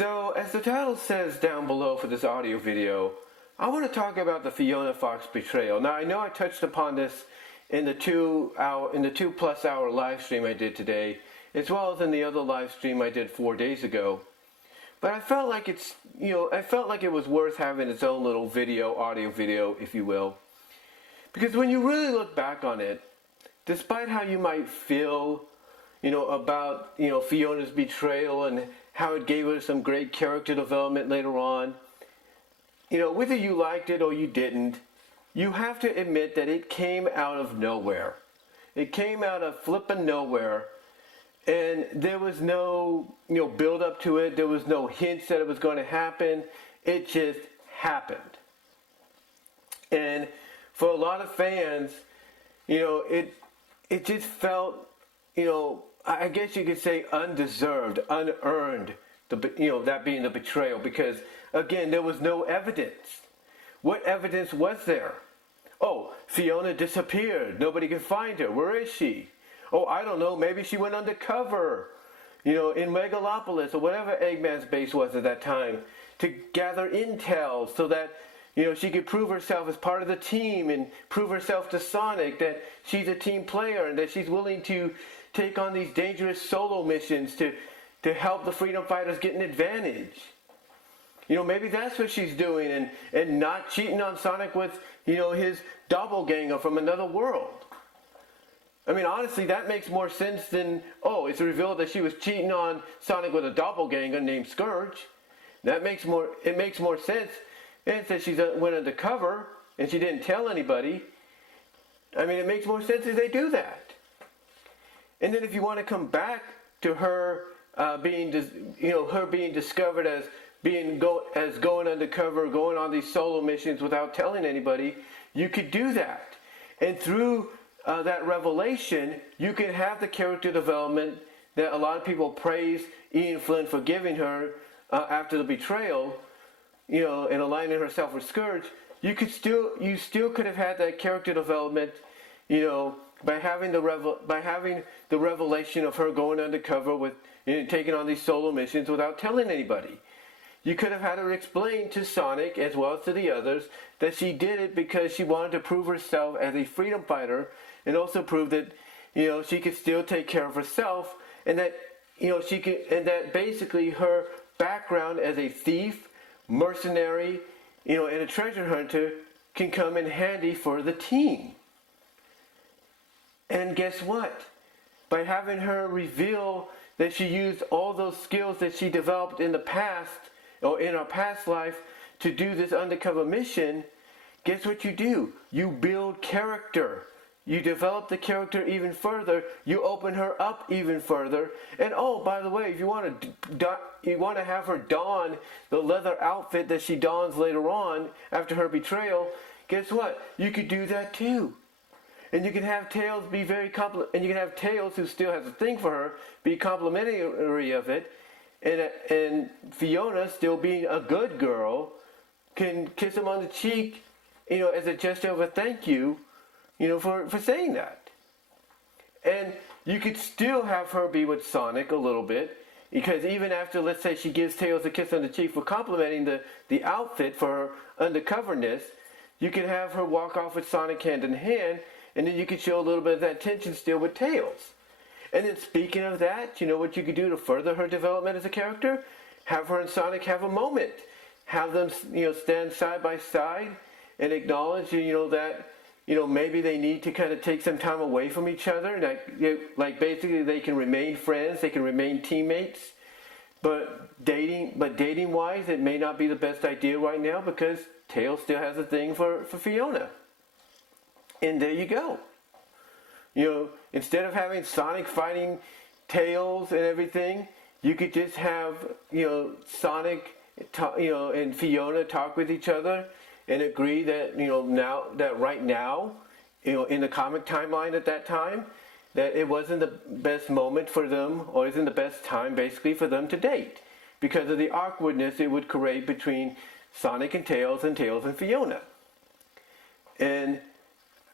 So, as the title says down below for this audio video, I want to talk about the Fiona Fox betrayal. Now, I know I touched upon this in the 2+ hour live stream I did today, as well as in the other live stream I did 4 days ago. But I felt like it was worth having its own little audio video, if you will. Because when you really look back on it, despite how you might feel, about, Fiona's betrayal and how it gave her some great character development later on, whether you liked it or you didn't, you have to admit that it came out of nowhere. It came out of flippin' nowhere, and there was no, build up to it. There was no hints that it was going to happen. It just happened. And for a lot of fans, it just felt, I guess you could say undeserved, unearned, that being the betrayal, because again, there was no evidence. What evidence was there? Oh, Fiona disappeared. Nobody can find her. Where is she? Oh, I don't know. Maybe she went undercover, in Megalopolis or whatever Eggman's base was at that time, to gather intel so that, she could prove herself as part of the team and prove herself to Sonic that she's a team player and that she's willing to take on these dangerous solo missions to help the Freedom Fighters get an advantage. Maybe that's what she's doing and not cheating on Sonic with, his doppelganger from another world. I mean, honestly, that makes more sense than, it's revealed that she was cheating on Sonic with a doppelganger named Scourge. It makes more sense. And since she went undercover and she didn't tell anybody, I mean, it makes more sense if they do that. And then if you want to come back to her being discovered as going undercover, going on these solo missions without telling anybody, you could do that. And through that revelation, you can have the character development that a lot of people praise Ian Flynn for giving her after the betrayal, and aligning herself with Scourge. You still could have had that character development, by having the revelation of her going undercover with taking on these solo missions without telling anybody. You could have had her explain to Sonic as well as to the others that she did it because she wanted to prove herself as a freedom fighter, and also prove that she could still take care of herself, and that and that basically her background as a thief, mercenary, and a treasure hunter can come in handy for the team. And guess what? By having her reveal that she used all those skills that she developed in the past, or in her past life, to do this undercover mission, guess what you do? You build character. You develop the character even further. You open her up even further. And by the way, if you want to have her don the leather outfit that she dons later on after her betrayal, guess what? You could do that too. And you can have Tails be and you can have Tails, who still has a thing for her, be complimentary of it, and Fiona, still being a good girl, can kiss him on the cheek, as a gesture of a thank you, for saying that. And you could still have her be with Sonic a little bit, because even after, let's say, she gives Tails a kiss on the cheek for complimenting the outfit for her undercoverness, you could have her walk off with Sonic hand in hand, and then you could show a little bit of that tension still with Tails. And then speaking of that, what you could do to further her development as a character? Have her and Sonic have a moment. Have them, stand side by side and acknowledge, that, maybe they need to kind of take some time away from each other. Like basically they can remain friends, they can remain teammates. But dating-wise, it may not be the best idea right now because Tails still has a thing for Fiona. And there you go. Instead of having Sonic fighting Tails and everything, you could just have, Sonic, and Fiona talk with each other and agree that, right now, in the comic timeline at that time, that it wasn't the best moment for them, or isn't the best time, basically, for them to date, because of the awkwardness it would create between Sonic and Tails and Fiona. And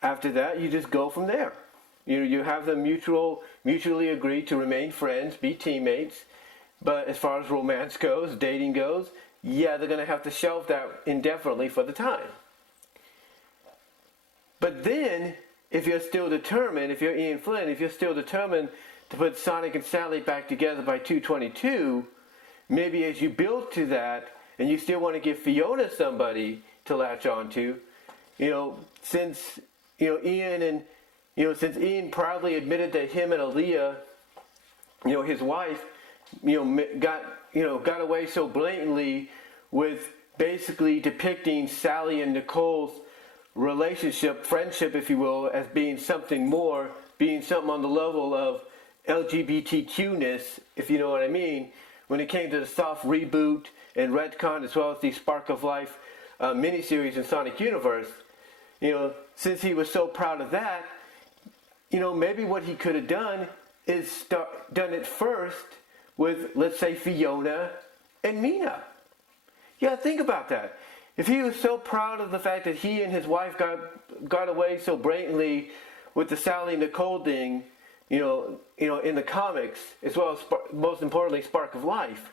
after that, you just go from there. You have them mutually agree to remain friends, be teammates, But as far as romance goes, dating goes, yeah, they're going to have to shelve that indefinitely for the time. But then, if you're still determined, if you're Ian Flynn, if you're still determined to put Sonic and Sally back together by 222, maybe as you build to that, and you still want to give Fiona somebody to latch onto, since since Ian proudly admitted that him and Aaliyah, his wife, got away so blatantly with basically depicting Sally and Nicole's relationship, friendship, if you will, as being something more, being something on the level of LGBTQ-ness, if you know what I mean, when it came to the soft reboot and retcon, as well as the Spark of Life miniseries in Sonic Universe, since he was so proud of that, maybe what he could have done is done it first with, let's say, Fiona and Mina. Yeah, think about that. If he was so proud of the fact that he and his wife got away so blatantly with the Sally Nicole thing, in the comics, as well as most importantly, Spark of Life,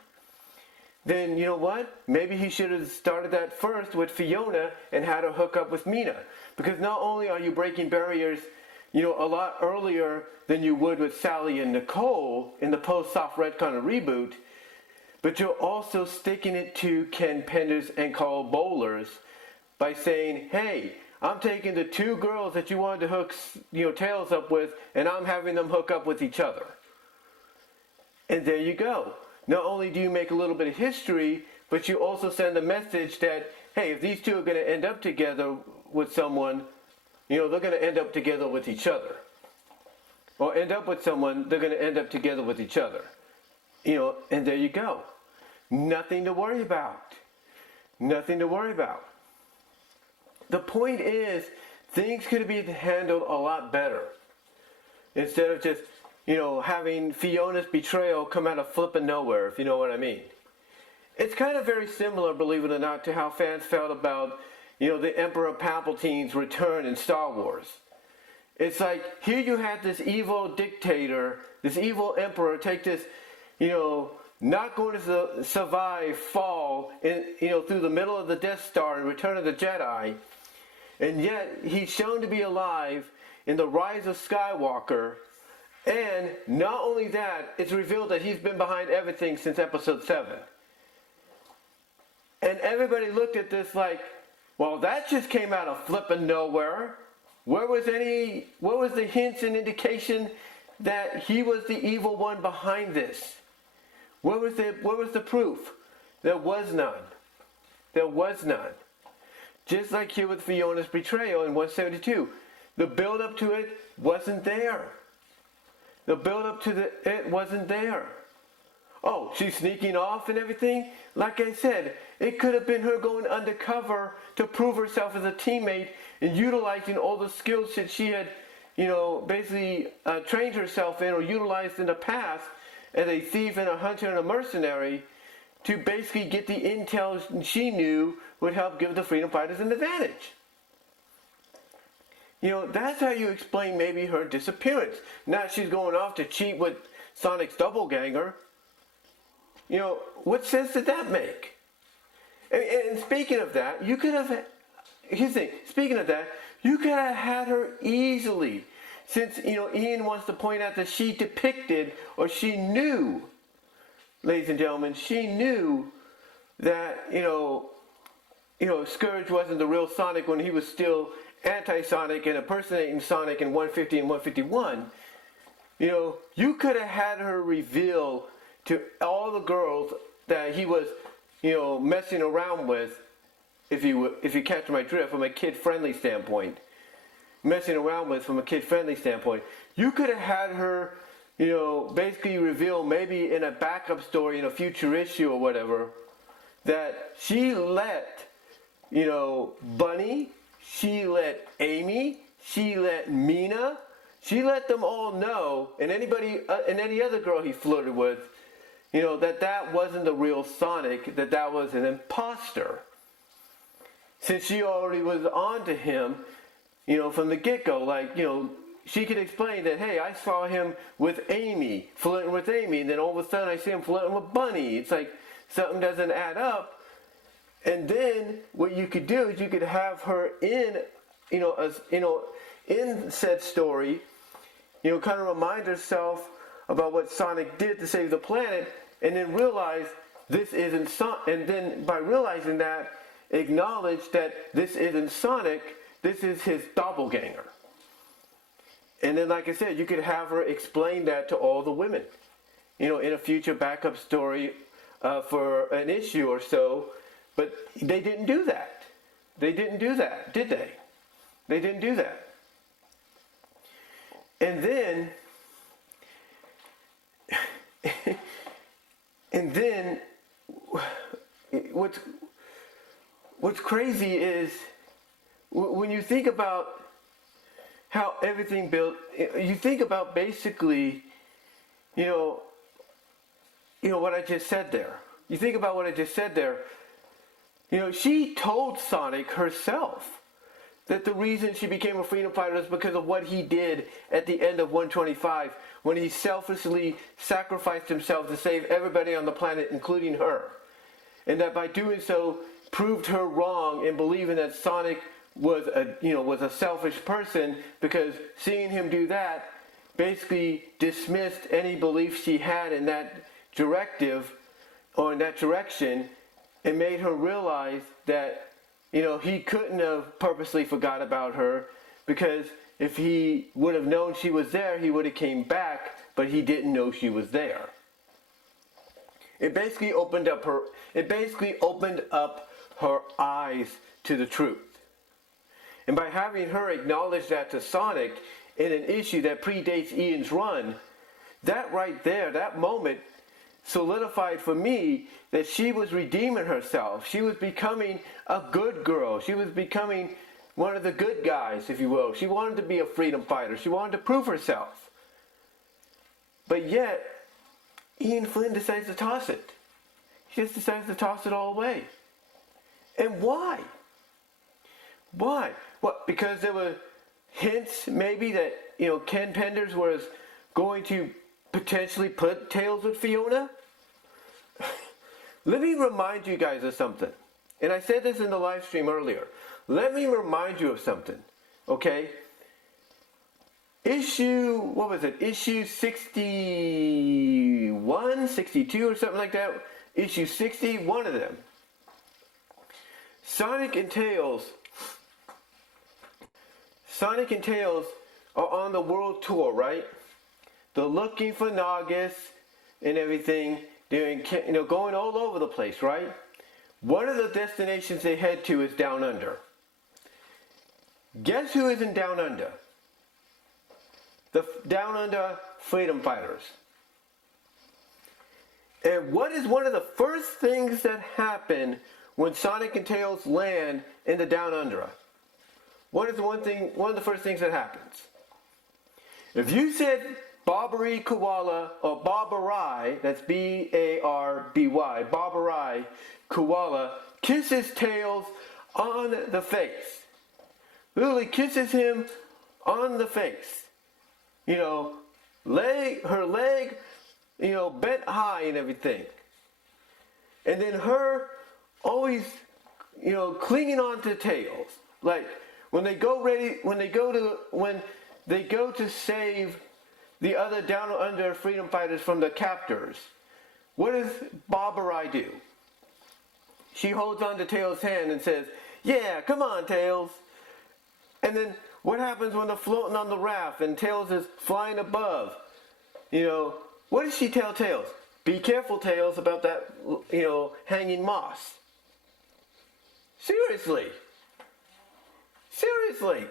then you know what? Maybe he should have started that first with Fiona and had her hook up with Mina. Because not only are you breaking barriers, a lot earlier than you would with Sally and Nicole in the post-soft retcon reboot, but you're also sticking it to Ken Penders and Carl Bowlers by saying, hey, I'm taking the two girls that you wanted to hook, tails up with, and I'm having them hook up with each other. And there you go. Not only do you make a little bit of history, but you also send a message that, hey, if these two are going to end up together with someone, they're going to end up together with each other. Or end up with someone, they're going to end up together with each other. And there you go. Nothing to worry about. Nothing to worry about. The point is, things could have been handled a lot better. Instead of just, having Fiona's betrayal come out of flipping nowhere, if you know what I mean. It's kind of very similar, believe it or not, to how fans felt about, the Emperor Palpatine's return in Star Wars. It's like, here you had this evil dictator, this evil emperor take this, not going to survive fall, through the middle of the Death Star in Return of the Jedi, and yet he's shown to be alive in the Rise of Skywalker. And not only that, it's revealed that he's been behind everything since Episode 7. And everybody looked at this like, well, that just came out of flipping nowhere. Where was the hints and indication that he was the evil one behind this? Where was the proof? There was none. There was none. Just like here with Fiona's betrayal in 172. The build-up to it wasn't there. The build-up to it wasn't there. Oh, she's sneaking off and everything? Like I said, it could have been her going undercover to prove herself as a teammate and utilizing all the skills that she had, basically trained herself in or utilized in the past as a thief and a hunter and a mercenary to basically get the intel she knew would help give the freedom fighters an advantage. That's how you explain maybe her disappearance. Not she's going off to cheat with Sonic's doppelganger. What sense did that make? And speaking of that, you could have, here's the thing, speaking of that, you could have had her easily, since, Ian wants to point out that she depicted, or she knew, ladies and gentlemen, she knew that, Scourge wasn't the real Sonic when he was still anti-Sonic and impersonating Sonic in 150 and 151. You could have had her reveal to all the girls that he was, messing around with, if you catch my drift, from a kid-friendly standpoint. Messing around with from a kid-friendly standpoint. You could have had her, basically reveal maybe in a backup story in a future issue or whatever, that she let, Bunny, she let Amy, she let Mina, she let them all know, and anybody, and any other girl he flirted with, that wasn't the real Sonic, that was an imposter. Since she already was on to him, from the get-go, like, she could explain that, hey, I saw him with Amy, flirting with Amy, and then all of a sudden I see him flirting with Bunny. It's like something doesn't add up. And then what you could do is you could have her in, in said story, kind of remind herself about what Sonic did to save the planet, and then realize this isn't Sonic, and then by realizing that, acknowledge that this isn't Sonic, this is his doppelganger. And then, like I said, you could have her explain that to all the women, in a future backup story for an issue or so. But they didn't do that. They didn't do that, did they? They didn't do that. And then, what's crazy is when you think about how everything built, you think about basically, what I just said there. You think about what I just said there. She told Sonic herself that the reason she became a freedom fighter is because of what he did at the end of 125, when he selflessly sacrificed himself to save everybody on the planet, including her. And that by doing so, proved her wrong in believing that Sonic was a selfish person, because seeing him do that basically dismissed any belief she had in that directive or in that direction, and made her realize that, he couldn't have purposely forgot about her, because if he would have known she was there, he would have came back, but he didn't know she was there. It basically opened up her eyes to the truth. And by having her acknowledge that to Sonic in an issue that predates Ian's run, that right there, that moment, solidified for me that she was redeeming herself. She was becoming a good girl. She was becoming one of the good guys, if you will. She wanted to be a freedom fighter. She wanted to prove herself. But yet, Ian Flynn decides to toss it. He just decides to toss it all away. And why? Why? What? Because there were hints, maybe, that, Ken Penders was going to potentially put Tails with Fiona? Let me remind you guys of something. And I said this in the live stream earlier. Let me remind you of something, okay? Issue 61, 62 or something like that? Issue 60, one of them. Sonic and Tails are on the world tour, right? They're looking for Nagas and everything. They're going all over the place, right? One of the destinations they head to is Down Under. Guess who is in Down Under? The Down Under freedom fighters. And what is one of the first things that happen when Sonic and Tails land in the Down Under? What is one of the first things that happens? If you said Barbary Koala, or Barbarai, that's B-A-R-B-Y, Barbarai Koala, kisses Tails on the face. Literally kisses him on the face. Her leg, bent high and everything. And then her always, clinging on to Tails. Like, when they go to save the other Down Under freedom fighters from the captors, what does Barbarai do? She holds on to Tails' hand and says, "Yeah, come on, Tails." And then what happens when they're floating on the raft and Tails is flying above? What does she tell Tails? Be careful, Tails, about that, hanging moss. Seriously,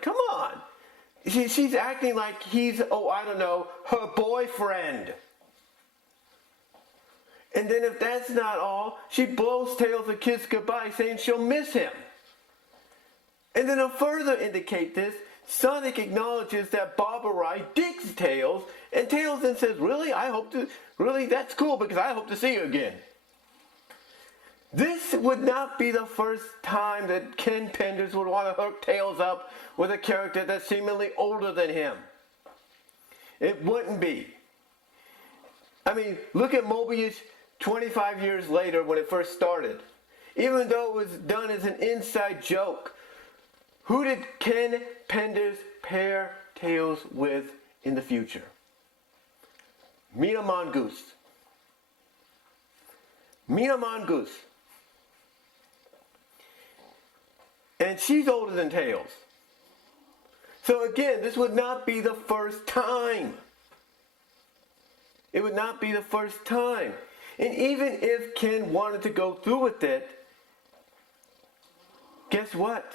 come on. She's acting like he's, her boyfriend. And then if that's not all, she blows Tails a kiss goodbye, saying she'll miss him. And then to further indicate this, Sonic acknowledges that Barbarai digs Tails, and Tails then says, really, that's cool, because I hope to see you again. This would not be the first time that Ken Penders would want to hook Tails up with a character that's seemingly older than him. It wouldn't be. I mean, look at Mobius 25 years later when it first started. Even though it was done as an inside joke, who did Ken Penders pair tails with in the future? Mina Mongoose. Mina Mongoose. And she's older than Tails. So again, this would not be the first time. It would not be the first time. And even if Ken wanted to go through with it, guess what?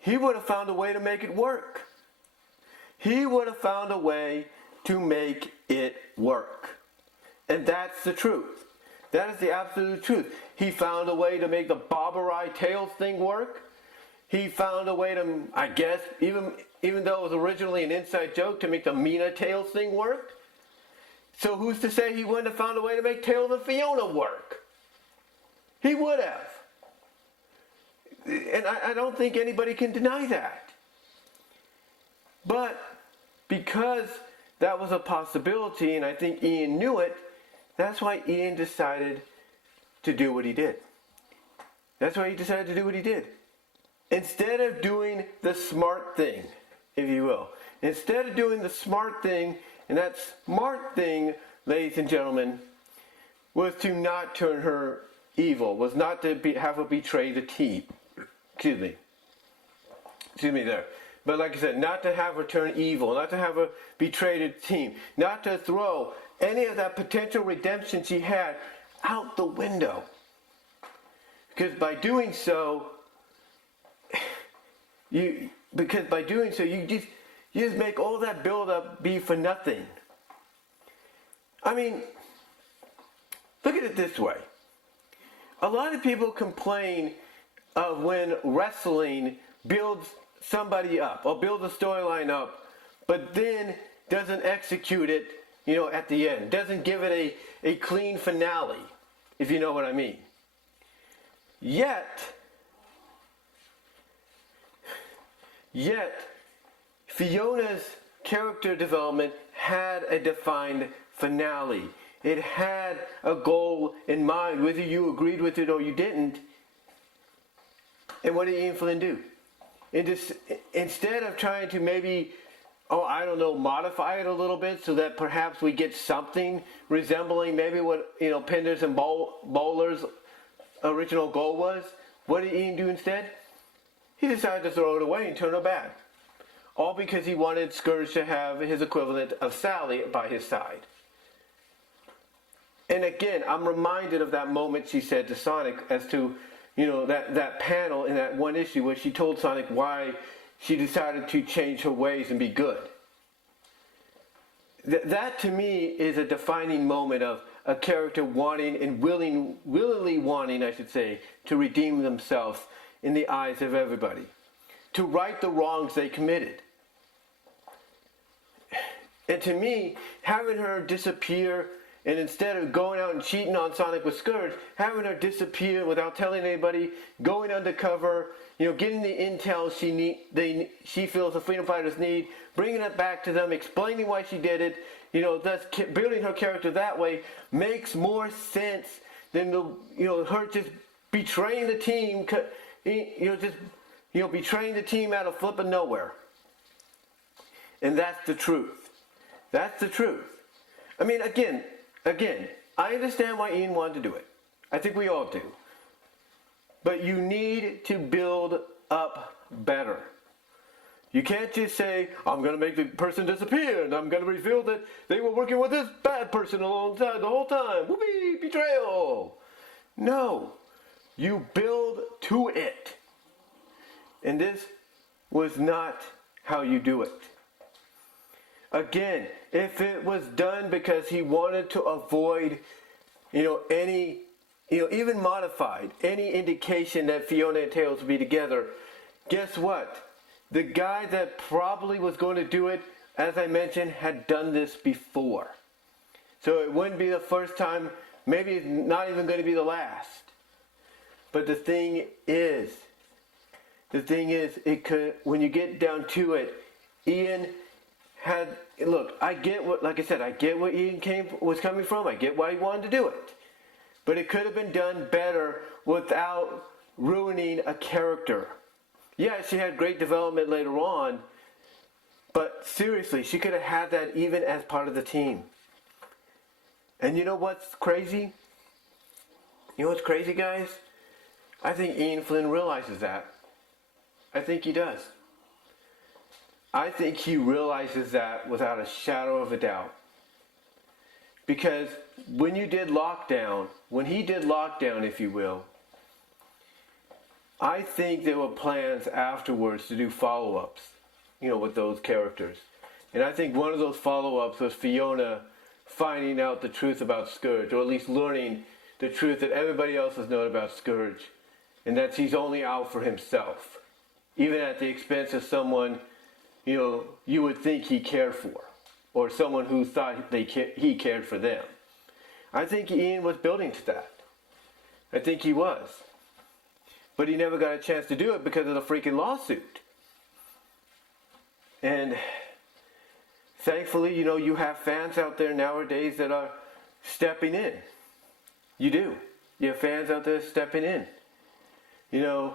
He would have found a way to make it work. He would have found a way to make it work. And that's the truth. That is the absolute truth. He found a way to make the Bobberai Tails thing work. He found a way to, I guess, even though it was originally an inside joke, to make the Mina Tails thing work. So who's to say he wouldn't have found a way to make Tails and Fiona work? He would have. And I don't think anybody can deny that. But because that was a possibility, and I think Ian knew it, that's why Ian decided to do what he did. That's why he decided to do what he did. Instead of doing the smart thing, if you will. Instead of doing the smart thing, and that smart thing, ladies and gentlemen, was to not turn her evil, was not to have her betray the team. Excuse me there. But like I said, not to have her turn evil, not to have her betray the team, not to throw any of that potential redemption she had out the window. Because by doing so, you just make all that build-up be for nothing. I mean, look at it this way. A lot of people complain of when wrestling builds somebody up or builds a storyline up, but then doesn't execute it, at the end. Doesn't give it a clean finale, if you know what I mean. Yet, Fiona's character development had a defined finale. It had a goal in mind, whether you agreed with it or you didn't. And what did Ian Flynn do? Instead of trying to maybe, modify it a little bit so that perhaps we get something resembling maybe what, Penders and Bowler's original goal was, what did Ian do instead? He decided to throw it away and turn her bad. All because he wanted Scourge to have his equivalent of Sally by his side. And again, I'm reminded of that moment she said to Sonic as to, that panel in that one issue where she told Sonic why she decided to change her ways and be good. That to me is a defining moment of a character wanting and willingly wanting, I should say, to redeem themselves in the eyes of everybody. To right the wrongs they committed. And to me, having her disappear, and instead of going out and cheating on Sonic with Scourge, having her disappear without telling anybody, going undercover, getting the intel she feels the freedom fighters need, bringing it back to them, explaining why she did it, thus building her character that way makes more sense than her just betraying the team, betraying the team out of flipping nowhere. And that's the truth. That's the truth. I mean, again, I understand why Ian wanted to do it. I think we all do. But you need to build up better. You can't just say, I'm going to make the person disappear, and I'm going to reveal that they were working with this bad person alongside the whole time. Whoopee, betrayal. No. You build to it. And this was not how you do it. Again, if it was done because he wanted to avoid, any, even modified, any indication that Fiona and Tails would be together, guess what? The guy that probably was going to do it, as I mentioned, had done this before. So it wouldn't be the first time, maybe it's not even going to be the last. But the thing is, it could, when you get down to it, Ian had look, I get what, like I said, I get where Ian was coming from. I get why he wanted to do it. But it could have been done better without ruining a character. Yeah, she had great development later on, but seriously, she could have had that even as part of the team. And you know what's crazy? You know what's crazy, guys? I think Ian Flynn realizes that. I think he does. I think he realizes that without a shadow of a doubt. Because when he did lockdown, if you will, I think there were plans afterwards to do follow-ups, with those characters. And I think one of those follow-ups was Fiona finding out the truth about Scourge, or at least learning the truth that everybody else has known about Scourge, and that he's only out for himself, even at the expense of someone, you would think he cared for, or someone who thought he cared for them. I think Ian was building to that. I think he was. But he never got a chance to do it because of the freaking lawsuit. And thankfully, you have fans out there nowadays that are stepping in. You do. You have fans out there stepping in. You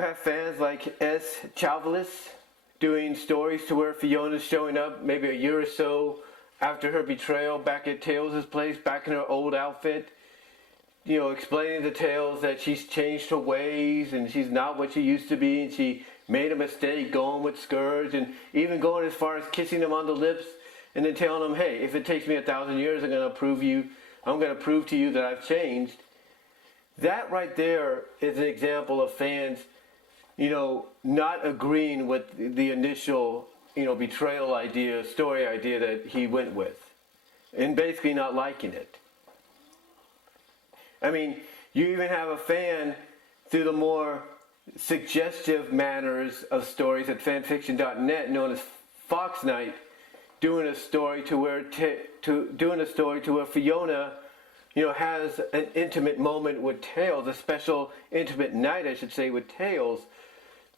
have fans like S. Chalvalis doing stories to where Fiona's showing up maybe a year or so after her betrayal back at Tails' place, back in her old outfit, explaining to Tails that she's changed her ways and she's not what she used to be, and she made a mistake going with Scourge, and even going as far as kissing him on the lips and then telling him, hey, if it takes me 1,000 years, I'm going to prove to you that I've changed. That right there is an example of fans, not agreeing with the initial, betrayal idea, story idea that he went with, and basically not liking it. I mean, you even have a fan through the more suggestive manners of stories at fanfiction.net, known as Fox Night, doing a story to where Fiona, has an intimate moment with Tails, a special intimate night, I should say, with Tails,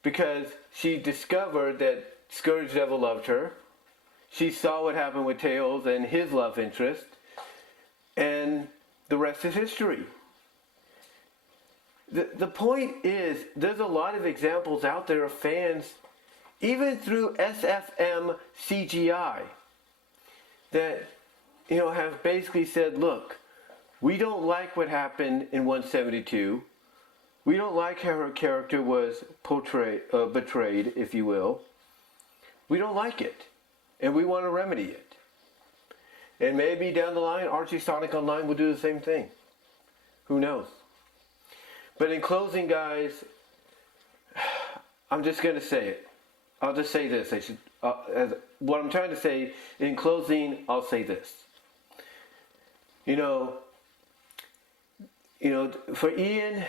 because she discovered that Scourge never loved her. She saw what happened with Tails and his love interest, and the rest is history. The point is, there's a lot of examples out there of fans, even through SFM CGI, that, have basically said, look, we don't like what happened in 172. We don't like how her character was betrayed, if you will. We don't like it, and we want to remedy it. And maybe down the line, Archie Sonic Online will do the same thing. Who knows? But in closing, guys, I'm just going to say it. I'll just say this. What I'm trying to say, in closing, I'll say this. For Ian,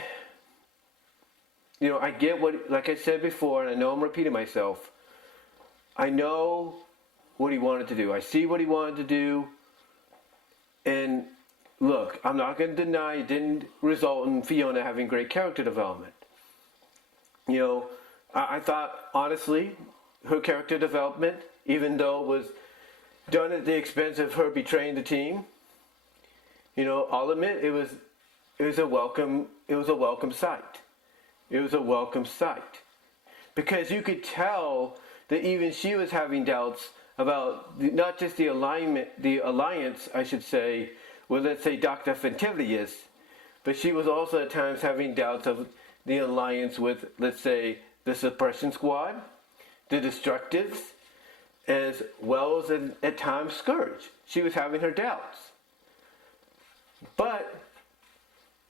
I get what, like I said before, and I know I'm repeating myself, I know what he wanted to do. I see what he wanted to do. And look, I'm not going to deny it didn't result in Fiona having great character development. I thought, honestly, her character development, even though it was done at the expense of her betraying the team, I'll admit it was a welcome sight. It was a welcome sight. Because you could tell that even she was having doubts about not just the alliance, I should say, with, let's say, Dr. Fentivius, but she was also at times having doubts of the alliance with, let's say, the Suppression Squad, the Destructives, as well as at times Scourge. She was having her doubts. But,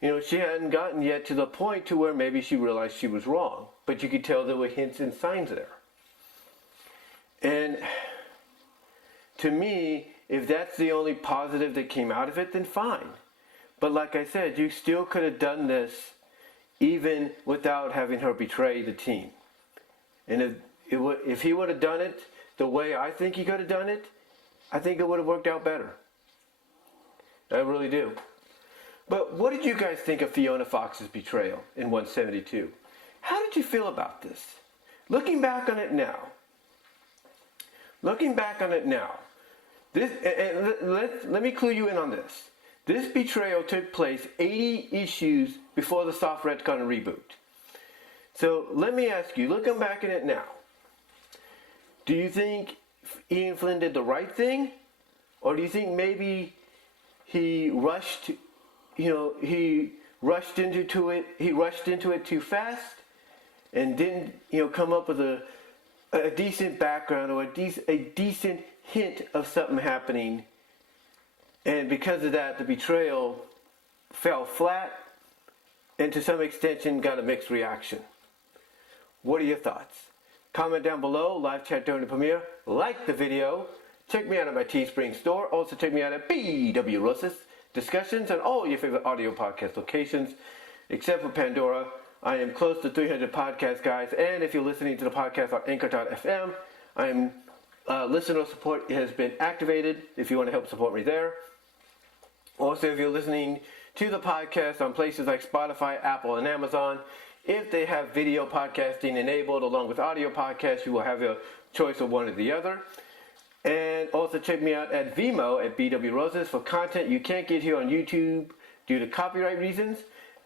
she hadn't gotten yet to the point to where maybe she realized she was wrong. But you could tell there were hints and signs there. And to me, if that's the only positive that came out of it, then fine. But like I said, you still could have done this even without having her betray the team. And if he would have done it the way I think he could have done it, I think it would have worked out better. I really do. But what did you guys think of Fiona Fox's betrayal in 172? How did you feel about this? Looking back on it now, looking back on it now, let me clue you in on this. This betrayal took place 80 issues before the soft retcon reboot. So let me ask you, looking back at it now, do you think Ian Flynn did the right thing? Or do you think maybe he rushed into it too fast and didn't, come up with a decent background or a decent hint of something happening, and because of that, the betrayal fell flat and to some extension got a mixed reaction? What are your thoughts? Comment down below, live chat during the premiere, like the video, check me out at my Teespring store, also check me out at BW Roses discussions on all your favorite audio podcast locations, except for Pandora. I am close to 300 podcasts, guys, and if you're listening to the podcast on Anchor.fm, listener support has been activated if you want to help support me there. Also, if you're listening to the podcast on places like Spotify, Apple, and Amazon, if they have video podcasting enabled along with audio podcasts, you will have a choice of one or the other. And also check me out at VENMO at BW Roses for content you can't get here on YouTube due to copyright reasons.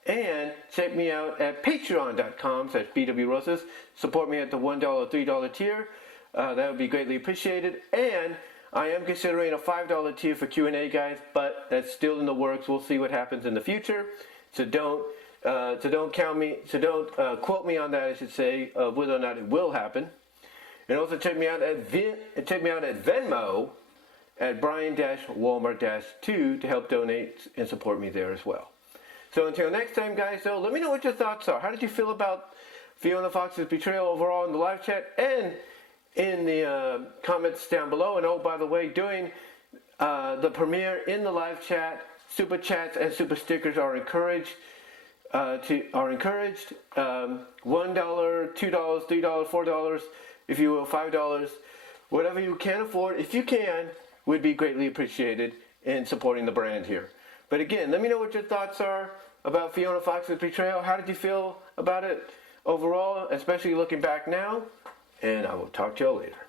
And check me out at patreon.com/BW Roses. Support me at the $1 or $3 tier. That would be greatly appreciated. And I am considering a $5 tier for Q&A, guys, but that's still in the works. We'll see what happens in the future. So don't quote me on that, I should say, whether or not it will happen. And also check me out at Venmo at Brian-Walmart-2 to help donate and support me there as well. So until next time, guys, so let me know what your thoughts are. How did you feel about Fiona Fox's betrayal overall in the live chat and in the comments down below? And oh, by the way, during the premiere in the live chat, super chats and super stickers are encouraged. $1, $2, $3, $4, if you will, $5, whatever you can afford, if you can, would be greatly appreciated in supporting the brand here. But again, let me know what your thoughts are about Fiona Fox's betrayal. How did you feel about it overall, especially looking back now? And I will talk to you all later.